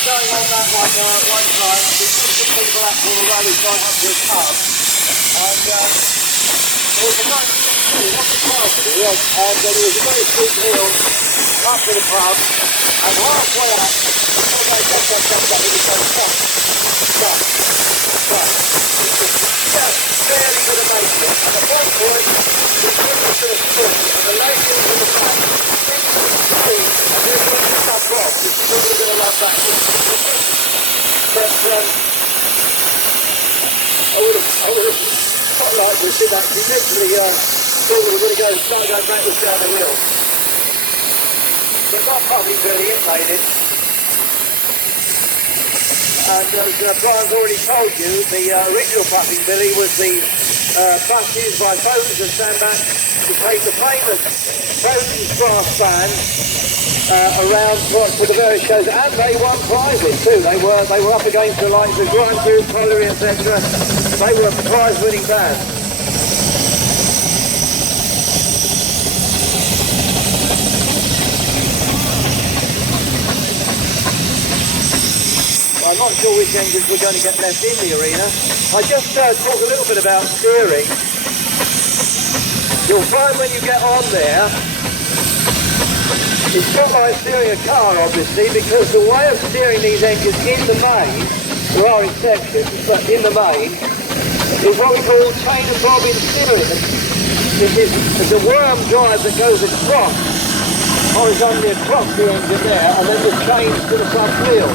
going on that one time, we took some people out to the rally side up to the pub, and there was a nice hill, not a party, and there was a very steep hill up to the pub, and halfway up, before they got it was going stop. Just barely going to make it, and at one point, we took us to the spring, and the lady was in the front, and then we just up off, which is probably going to run back to the but I would have quite liked to have seen that. We literally thought we were going to start going backwards down the hill. But my puppy Billy, it made it. And as Brian's already told you, the original puppy Billy was the bus used by Foden's and Sandbach to take the famous Foden's brass band around for the various shows, and they won prizes too. They were up against the likes of Grind Group, Colliery, etc. They were a prize-winning band. I'm not sure which engines we're going to get left in the arena. I just talk a little bit about steering. You'll find when you get on there, it's not like steering a car, obviously, because the way of steering these engines in the main, there are exceptions, but in the main, is what we call chain and bobbin steering. This is a worm drive that goes across, horizontally across the engine there, and then the chains to the front wheel.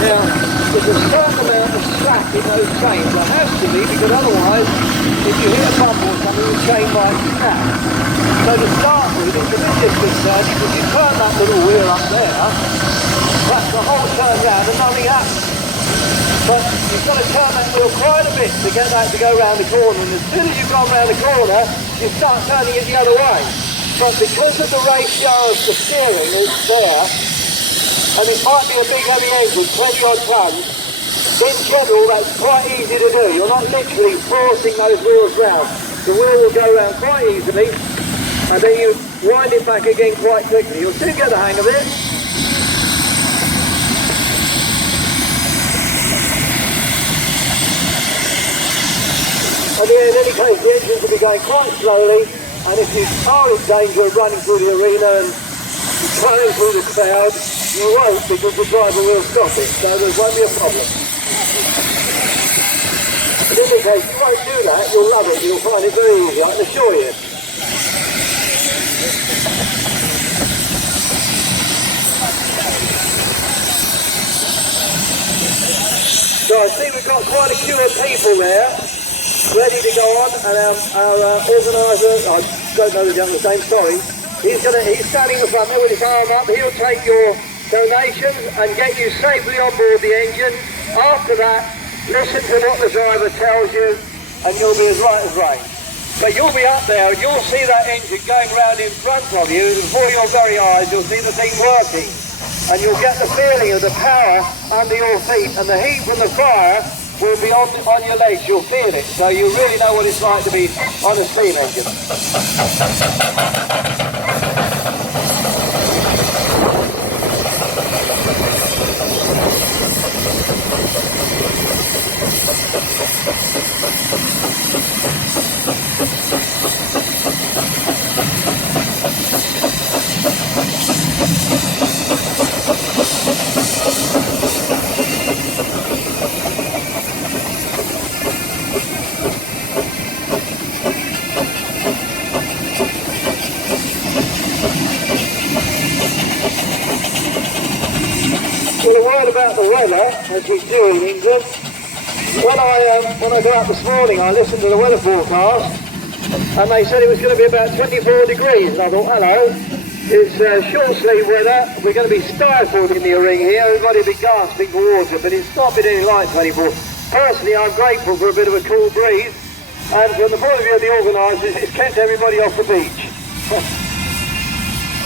Now, there's a certain amount of slack in those chains. There has to be, because otherwise, if you hit a bump or something, the chain might snap. So to start with, it's a bit disconcerting because you turn that little wheel up there, that's the whole turn round and nothing happens. But you've got to turn that wheel quite a bit to get that to go round the corner, and as soon as you've gone round the corner, you start turning it the other way. But because of the ratio of the steering that's there, and it might be a big heavy engine, 20 odd tons, in general that's quite easy to do. You're not literally forcing those wheels round. The wheel will go round quite easily, and then you wind it back again quite quickly. You'll soon get the hang of it. And in any case, the engines will be going quite slowly, and if you are in danger of running through the arena and running through the crowd, you won't, because the driver will stop it, so there won't be a problem. But in any case, you won't do that, you'll love it, you'll find it very easy, I can assure you. So I see we've got quite a queue of people there, ready to go on, and our organiser, I don't know the gentleman's name, sorry, he's standing in the front there with his arm up. He'll take your donations and get you safely on board the engine. After that, listen to what the driver tells you, and you'll be as right as rain. But you'll be up there and you'll see that engine going round in front of you. Before your very eyes, you'll see the thing working, and you'll get the feeling of the power under your feet, and the heat from the fire will be on your legs. You'll feel it, so you really know what it's like to be on a steam engine. About the weather, as we do in England, when I got up this morning, I listened to the weather forecast, and they said it was going to be about 24 degrees, and I thought, hello, it's short sleeve weather, we're going to be stifled in the ring here, everybody will be gasping for water, but it's not been any like 24. Personally, I'm grateful for a bit of a cool breeze, and from the point of view of the organisers, it's kept everybody off the beach.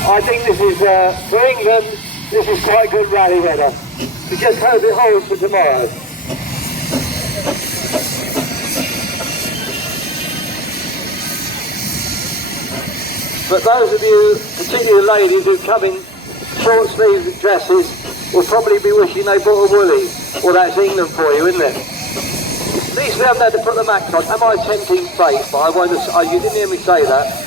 I think this is, for England, this is quite good rally weather. We just hope it holds for tomorrow. But those of you, particularly ladies, who come in short sleeved dresses, will probably be wishing they bought a Woolly. Well, that's England for you, isn't it? At least we haven't had to put the max on. Am I tempting fate? But I won't. You didn't hear me say that.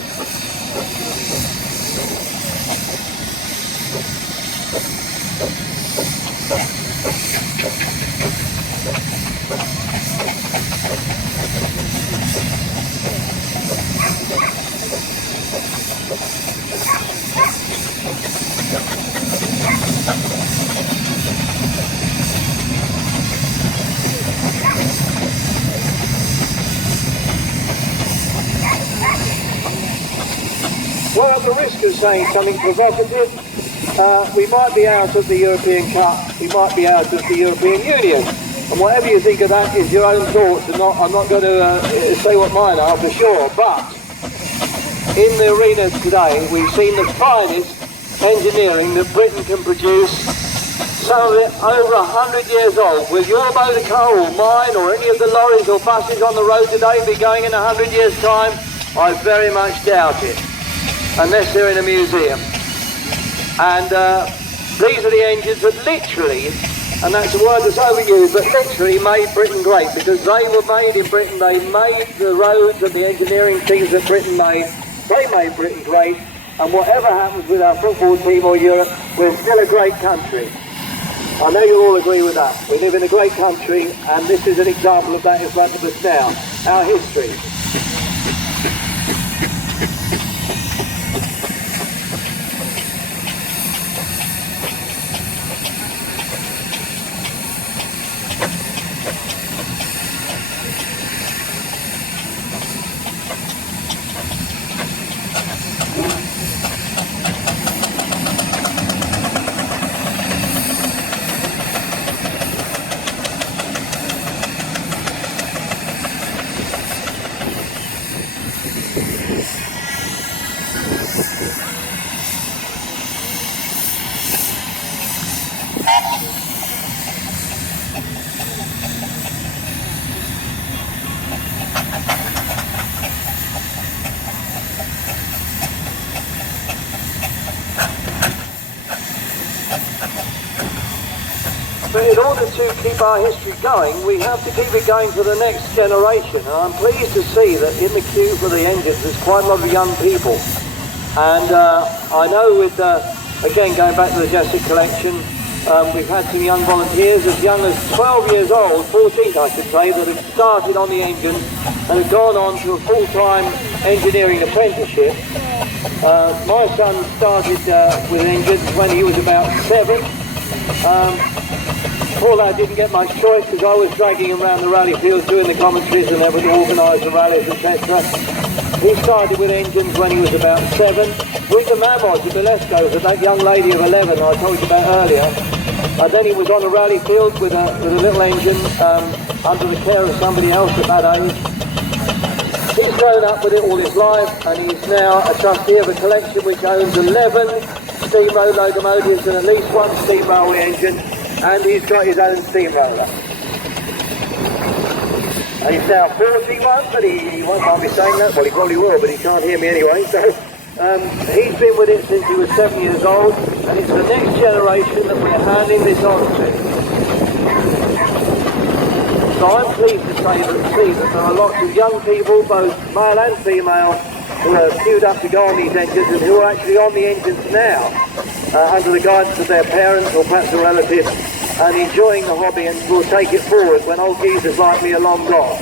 Well, at the risk of saying something provocative, we might be out of the European Cup, we might be out of the European Union. And whatever you think of that is your own thoughts, and I'm not going to say what mine are for sure. But in the arena today, we've seen the finest engineering that Britain can produce. Some of it over 100 years old. Will your motor car or mine or any of the lorries or buses on the road today be going in 100 years' time? I very much doubt it, unless they're in a museum. And these are the engines that literally, and that's a word that's overused, but literally made Britain great, because they were made in Britain. They made the roads and the engineering things that Britain made. They made Britain great, and whatever happens with our football team or Europe, we're still a great country. I know you'll all agree with that. We live in a great country, and this is an example of that in front of us now, our history. But in order to keep our history going, we have to keep it going for the next generation. And I'm pleased to see that in the queue for the engines there's quite a lot of young people. And I know with, again, going back to the Jessup collection, we've had some young volunteers as young as 12 years old, 14 I should say, that have started on the engines and have gone on to a full-time engineering apprenticeship. My son started with engines when he was about 7. Poor lad didn't get much choice because I was dragging him around the rally fields doing the commentaries and they would organise the rallies, etc. He started with engines when he was about 7. With the Mavos, the Belescos, that young lady of 11 I told you about earlier. And then he was on a rally field with a little engine under the care of somebody else at that age. He's grown up with it all his life, and he's now a trustee of a collection which owns 11 steamroller locomotives and at least 1 steam railway engine, and he's got his own steamroller. And he's now 41, but he won't mind me saying that. Well, he probably will, but he can't hear me anyway. So he's been with it since he was 7 years old, and it's the next generation that we're handing this on to. So I'm pleased to see that there are lots of young people, both male and female, who are queued up to go on these engines and who are actually on the engines now under the guidance of their parents or perhaps a relative, and enjoying the hobby, and will take it forward when old geezers like me are long gone.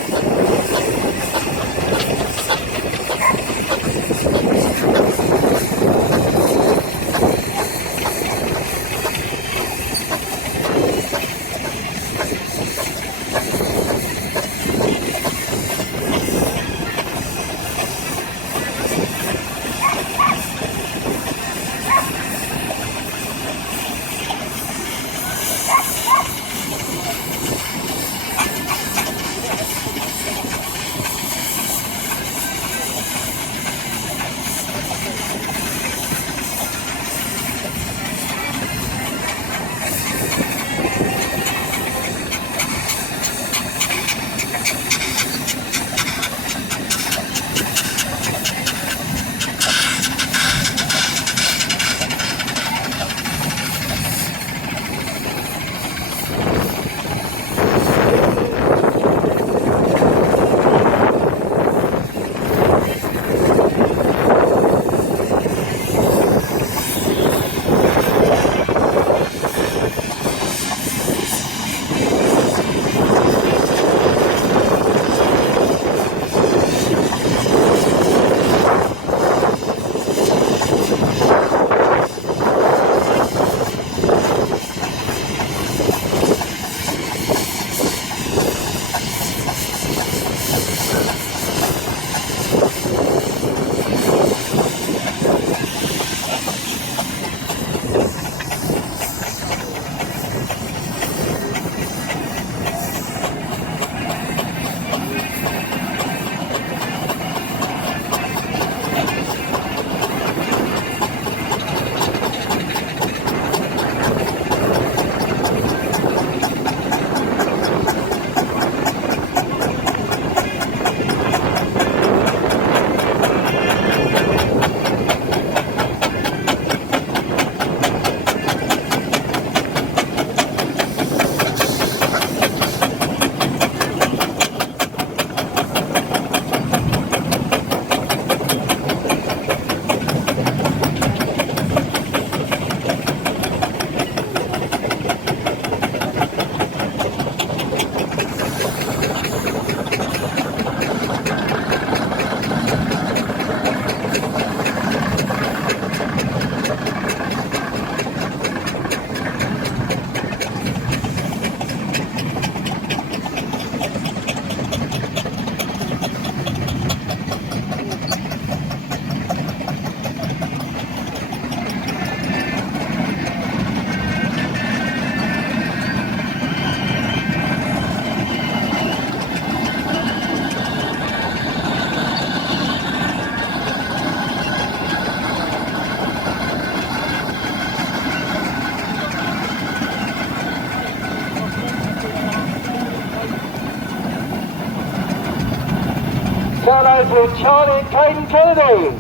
with Charlie and Caden Kennedy.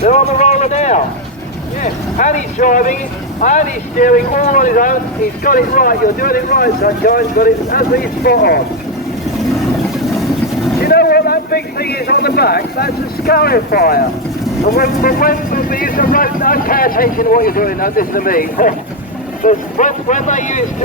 They're on the roller now. Yes, and he's driving, and he's steering all on his own. He's got it right. You're doing it right, Sunshine. He's got it absolutely spot on. You know what that big thing is on the back? That's a scarifier. And when we used to run, don't pay attention to what you're doing, don't listen to me.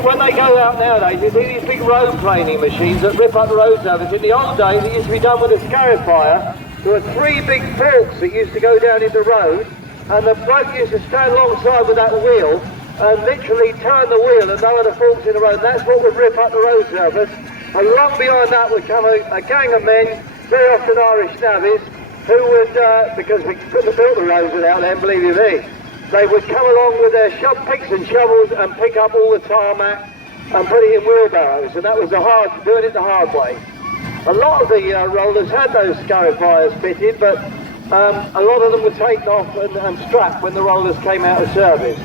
when they go out nowadays, you see these big road planing machines that rip up the road surface. In the old days, it used to be done with a scarifier. There were 3 big forks that used to go down in the road, and the bloke used to stand alongside with that wheel and literally turn the wheel and lower the forks in the road. That's what would rip up the road surface. And along behind that would come a gang of men, very often Irish navvies, who would, because we couldn't have built the roads without them, believe you me, they would come along with their picks and shovels and pick up all the tarmac and put it in wheelbarrows, and that was doing it the hard way. A lot of the rollers had those scarifiers fitted, but a lot of them were taken off and strapped when the rollers came out of service.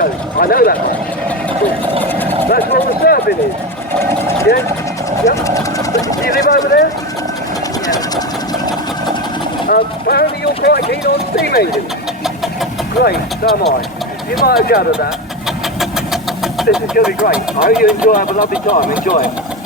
I know that one. That's what the surfing is. Yeah? Yep. Do you live over there? Yeah. Apparently you're quite keen on steam engines. Great, so am I. You might have gathered that. This is going to be great. I hope you have a lovely time. Enjoy it.